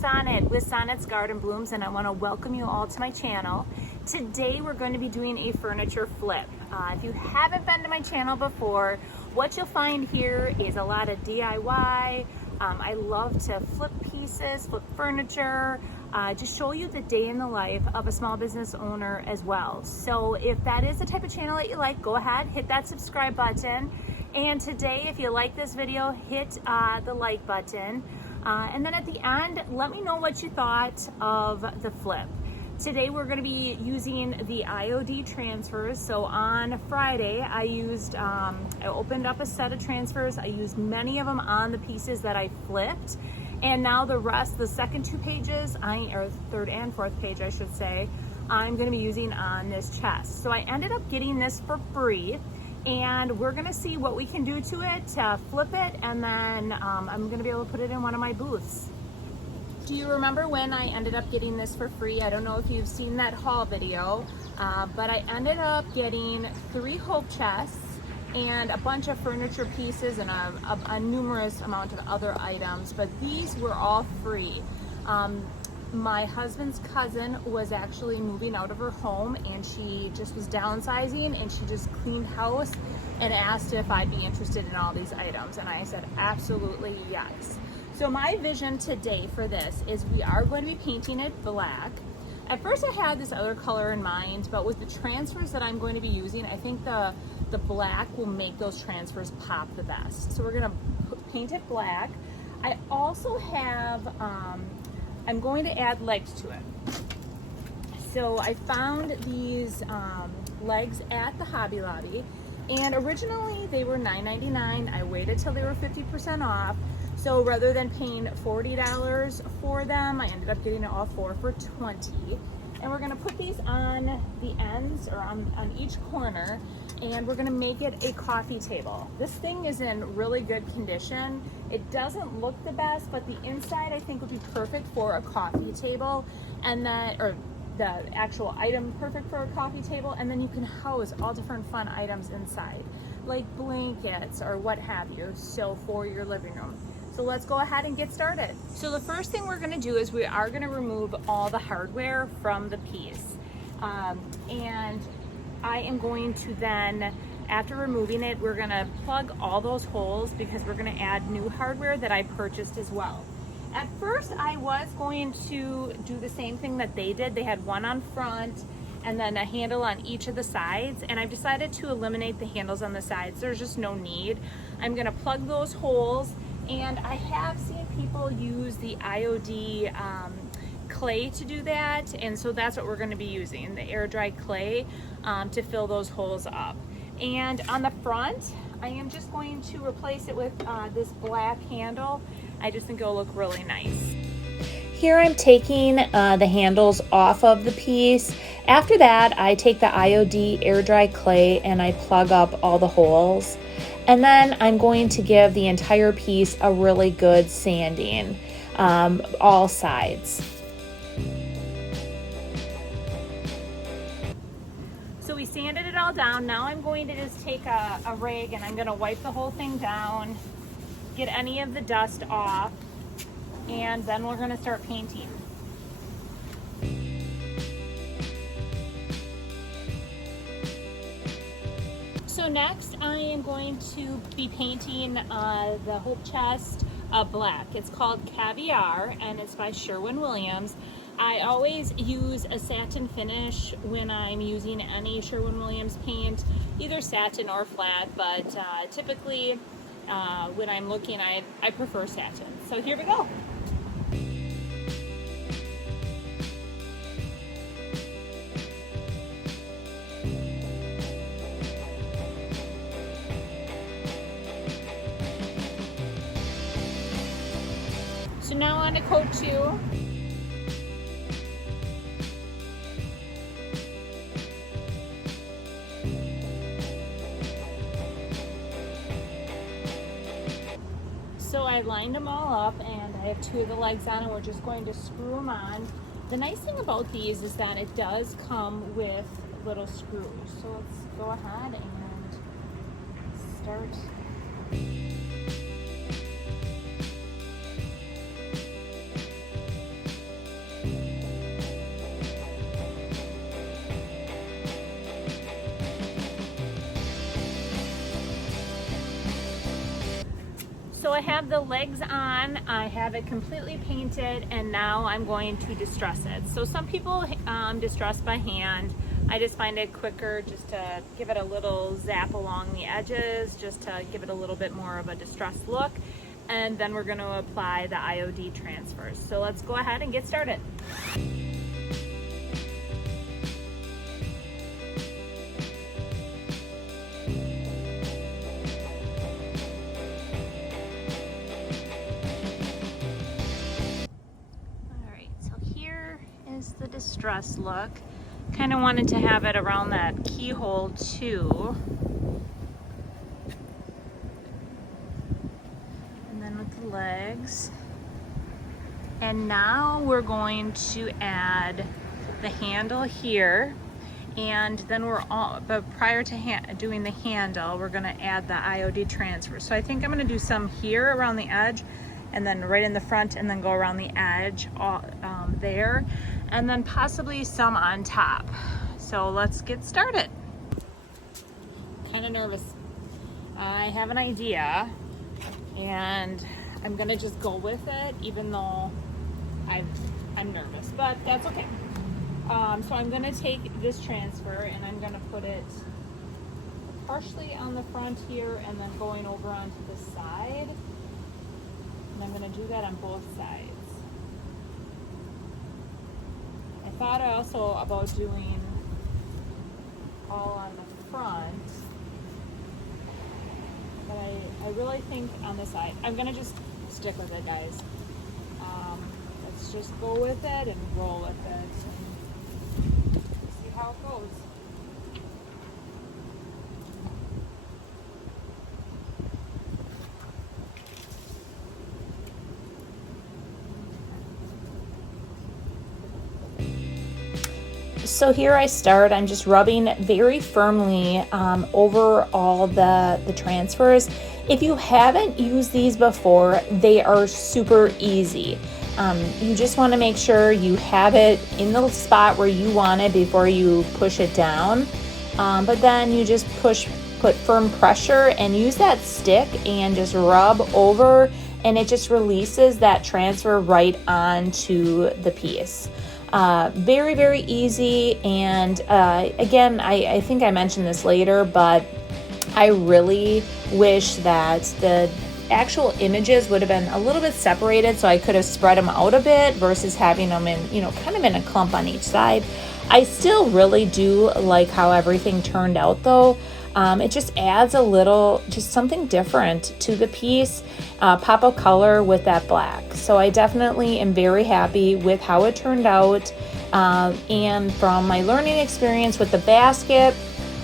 Sonnet with Sonnet's Garden Blooms, and I want to welcome you all to my channel. Today we're going to be doing a furniture flip. If you haven't been to my channel before, what you'll find here is a lot of DIY. I love to flip pieces, flip furniture, just show you the day in the life of a small business owner as well. So if that is the type of channel that you like, go ahead, hit that subscribe button. And today, if you like this video, hit the like button. And then at the end, let me know what you thought of the flip. Today we're going to be using the IOD transfers. So on Friday, I opened up a set of transfers. I used many of them on the pieces that I flipped. And now the rest, the second two pages, or third and fourth page, I should say, I'm going to be using on this chest. So I ended up getting this for free. And we're gonna see what we can do to it to flip it, and then I'm gonna be able to put it in one of my booths. Do you remember when I ended up getting this for free? I don't know if you've seen that haul video, but I ended up getting 3 hope chests and a bunch of furniture pieces and a numerous amount of other items, but these were all free. My husband's cousin was actually moving out of her home, and she just was downsizing, and she just cleaned house and asked if I'd be interested in all these items, and I said absolutely yes. So my vision today for this is we are going to be painting it black. At first I had this other color in mind, but with the transfers that I'm going to be using, I think the black will make those transfers pop the best. So we're going to paint it black. I also have I'm going to add legs to it. So I found these legs at the Hobby Lobby, and originally they were $9.99. I waited till they were 50% off. So rather than paying $40 for them, I ended up getting it all for $20. And we're gonna put these on the ends, or on each corner, and we're gonna make it a coffee table. This thing is in really good condition. It doesn't look the best, but the inside I think would be perfect for a coffee table, and or the actual item perfect for a coffee table, and then you can house all different fun items inside, like blankets or what have you, so for your living room. So let's go ahead and get started. So the first thing we're gonna do is we are gonna remove all the hardware from the piece. And I am going to then, after removing it, we're gonna plug all those holes because we're gonna add new hardware that I purchased as well. At first, I was going to do the same thing that they did. They had one on front and then a handle on each of the sides, and I've decided to eliminate the handles on the sides. There's just no need. I'm gonna plug those holes, and I have seen people use the IOD clay to do that, and so that's what we're going to be using, the air dry clay, to fill those holes up. And on the front, I am just going to replace it with this black handle. I just think it'll look really nice. Here I'm taking the handles off of the piece. After that, I take the IOD air dry clay and I plug up all the holes. And then I'm going to give the entire piece a really good sanding, all sides. So we sanded it all down. Now I'm going to just take a rag and I'm going to wipe the whole thing down, get any of the dust off, and then we're going to start painting. So next I am going to be painting the hope chest black. It's called Caviar, and it's by Sherwin-Williams. I always use a satin finish when I'm using any Sherwin-Williams paint, either satin or flat, but typically when I'm looking, I prefer satin. So here we go. So now on to coat 2. So I lined them all up, and I have 2 of the legs on, and we're just going to screw them on. The nice thing about these is that it does come with little screws. So let's go ahead and start. I have the legs on, I have it completely painted, and now I'm going to distress it. So some people distress by hand. I just find it quicker just to give it a little zap along the edges, just to give it a little bit more of a distressed look. And then we're going to apply the IOD transfers. So let's go ahead and get started. The distress look. Kind of wanted to have it around that keyhole too. And then with the legs. And now we're going to add the handle here. And then but prior to doing the handle, we're going to add the IOD transfer. So I think I'm going to do some here around the edge, and then right in the front, and then go around the edge there, and then possibly some on top. So let's get started. Kind of nervous. I have an idea, and I'm gonna just go with it, even though I'm nervous, but that's okay. So I'm gonna take this transfer and I'm gonna put it partially on the front here, and then going over onto the side. And I'm going to do that on both sides. I thought also about doing all on the front, but I really think on the side. I'm going to just stick with it, guys. Let's just go with it and roll with it and see how it goes. So here I start, I'm just rubbing very firmly over all the transfers. If you haven't used these before, they are super easy. You just want to make sure you have it in the spot where you want it before you push it down. But then you just put firm pressure and use that stick and just rub over, and it just releases that transfer right onto the piece. Very, very easy. And again, I think I mentioned this later, but I really wish that the actual images would have been a little bit separated, so I could have spread them out a bit versus having them in, kind of in a clump on each side. I still really do like how everything turned out though. It just adds a little, just something different to the piece, pop of color with that black. So I definitely am very happy with how it turned out. And from my learning experience with the basket,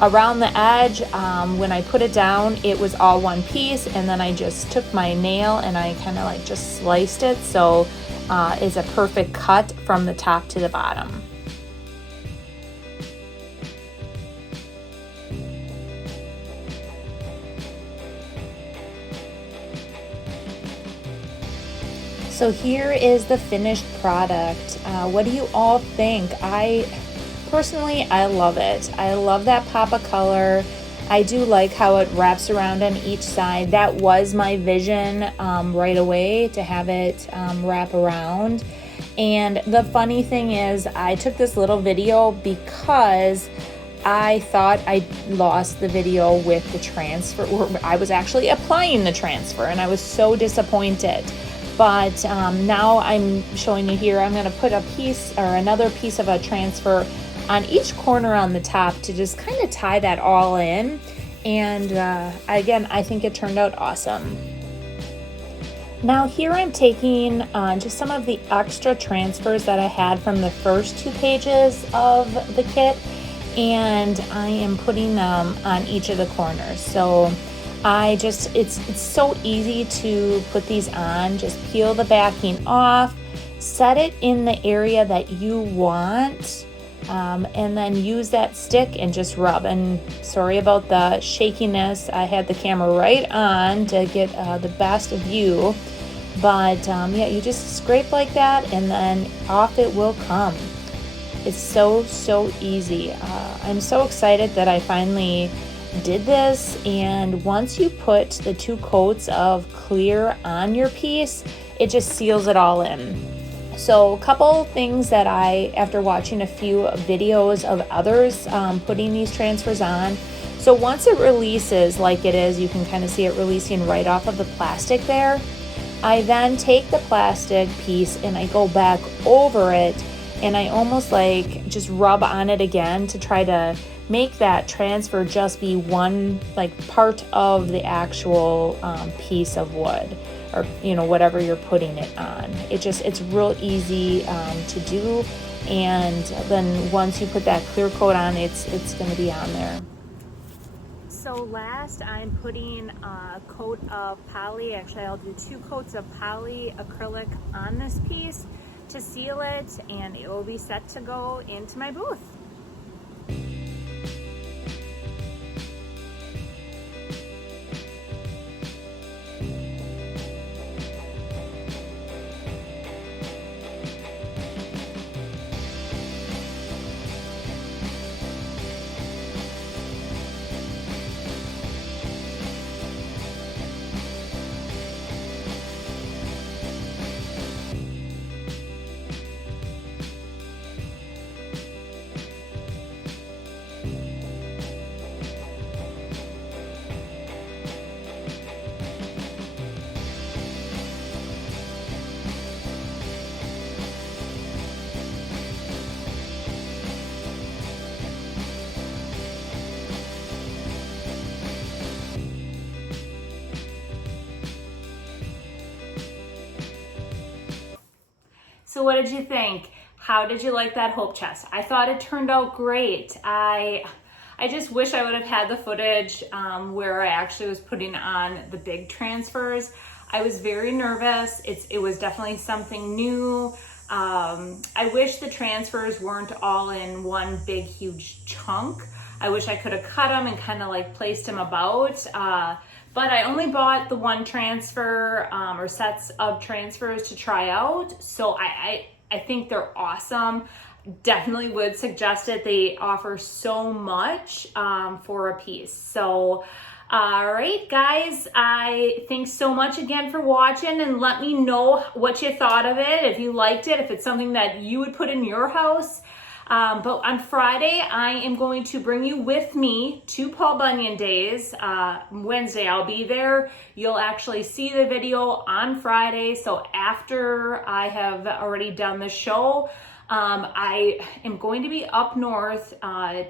around the edge, when I put it down, it was all one piece, and then I just took my nail and I kind of like just sliced it. So it's a perfect cut from the top to the bottom. So here is the finished product. What do you all think? Personally, I love it. I love that pop of color. I do like how it wraps around on each side. That was my vision right away, to have it wrap around. And the funny thing is, I took this little video because I thought I lost the video with the transfer, or I was actually applying the transfer, and I was so disappointed. But now I'm showing you here, I'm going to put a piece or another piece of a transfer on each corner on the top to just kind of tie that all in. And again, I think it turned out awesome. Now here I'm taking just some of the extra transfers that I had from the first 2 pages of the kit, and I am putting them on each of the corners. So it's so easy to put these on. Just peel the backing off, set it in the area that you want, and then use that stick and just rub. And sorry about the shakiness, I had the camera right on to get the best view, but yeah, you just scrape like that and then off it will come. It's so easy. I'm so excited that I finally did this, and once you put the 2 coats of clear on your piece, it just seals it all in. So a couple things that after watching a few videos of others putting these transfers on, so once it releases like it is, you can kind of see it releasing right off of the plastic there. I then take the plastic piece and I go back over it, and I almost like just rub on it again to try to make that transfer just be one like part of the actual piece of wood, or whatever you're putting it on. It's real easy to do, and then once you put that clear coat on, it's going to be on there. So last, I'm putting a coat of poly. Actually, I'll do 2 coats of poly acrylic on this piece to seal it, and it will be set to go into my booth. So what did you think? How did you like that hope chest? I thought it turned out great. I just wish I would have had the footage where I actually was putting on the big transfers. I was very nervous. It was definitely something new. I wish the transfers weren't all in one big huge chunk. I wish I could have cut them and kind of like placed them about. But I only bought the 1 transfer or sets of transfers to try out. So I think they're awesome. Definitely would suggest it. They offer so much for a piece. So, all right, guys, I thanks so much again for watching, and let me know what you thought of it, if you liked it, if it's something that you would put in your house. But on Friday, I am going to bring you with me to Paul Bunyan Days. Wednesday, I'll be there. You'll actually see the video on Friday. So after I have already done the show, I am going to be up north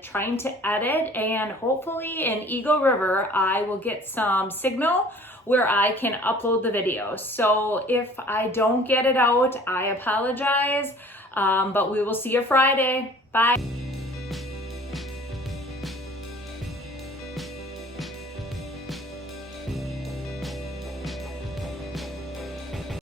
trying to edit, and hopefully in Eagle River, I will get some signal where I can upload the video. So if I don't get it out, I apologize. But we will see you Friday. Bye.